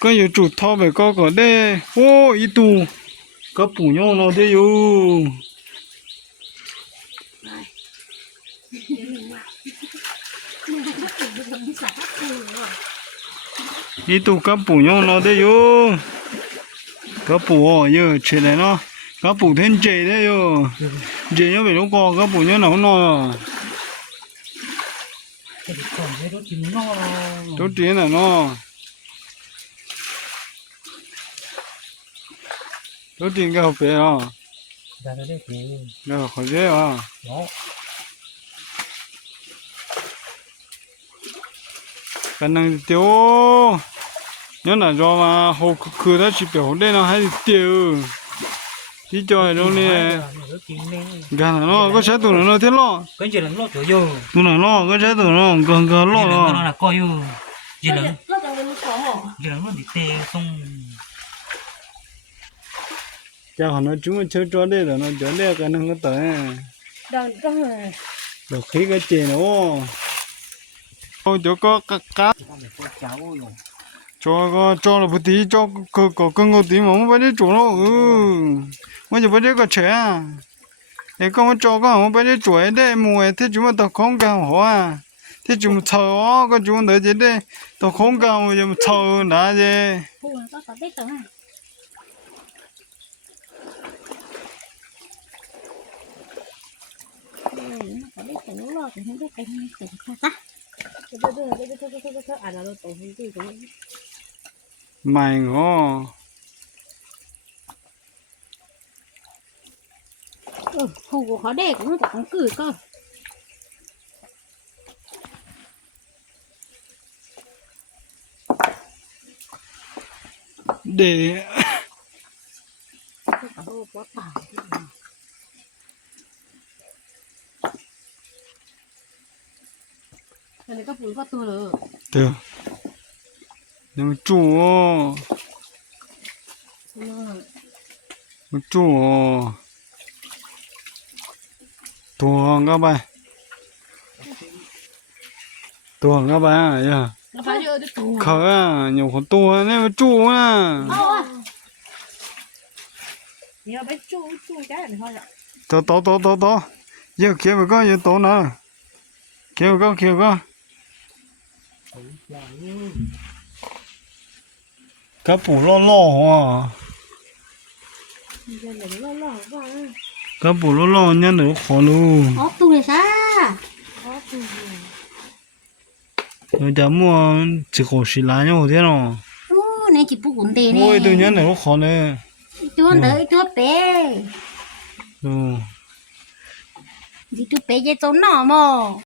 có yêu chủ thọ về có có đê ô ý tu có phủ nhau nó thế yêu ý tu có phủ nhau nó thế yêu có phủ ở yêu chơi này nó có bù thêm chơi đấy yêu chơi nhau về lúc con có bù nhau nó nó đốt tiền là nó รถดินก็เปเนาะดาก็ได้กินเนาะขอเยอะอะเนาะกันนั่งเดียวเนี่ยน่ะจอมาหกคือถ้าชิบเดียวได้เนาะให้เดียวที่จอยตรงนี้กันแล้วก็ใช้ตัวนั้นเท่าเนาะก็จะหลังเนาะตัวอย่ตัวเนล้อก็ใช้ตัวนั้นกันกันเนาะเนาะก็อยู่ยืนหลังยืนหรอลังมันดิเตะตรง cha họ nói chúng chơi trò đây là nó chơi đây cái năng cái tới. Đang trong này được khí cái tiền nó ô chỗ có cá cá. Cho có cho là bút tí cho có có cân có tí mà không phải đi chỗ nó ừ. Bây giờ phải đi cái à để con cho con không phải đi chỗ ấy đấy mùa thế chúng ta không cao hổ à. Thế chúng thở có chúng ta thế đấy tao không mà chúng thở đã thế tỉnh mà có biết tỉnh lo không biết cái mày ngó ừ, hồ của họ đẹp nó chẳng cười cơ để 那个不发多了。对啊，那么重哦。嗯。么重哦。多个呗。多个呗，哎呀。可啊，有好多那个重啊。你要被住住家里头了。走走走走走，要给我个也走呢，给我个给我个。cá bù lo lo hoa. Cá bù lo lo nhá nữa khó luôn. Ốc tu này sao? Ốc rồi giờ mua chỉ có xí lá nhau thế nào? Ô này chỉ bù cũng tệ này ôi tôi nhớ nữa khó nữa tôi đợi ừ. tôi bé. Ừ. Đi tôi bé cho tôi nọ mà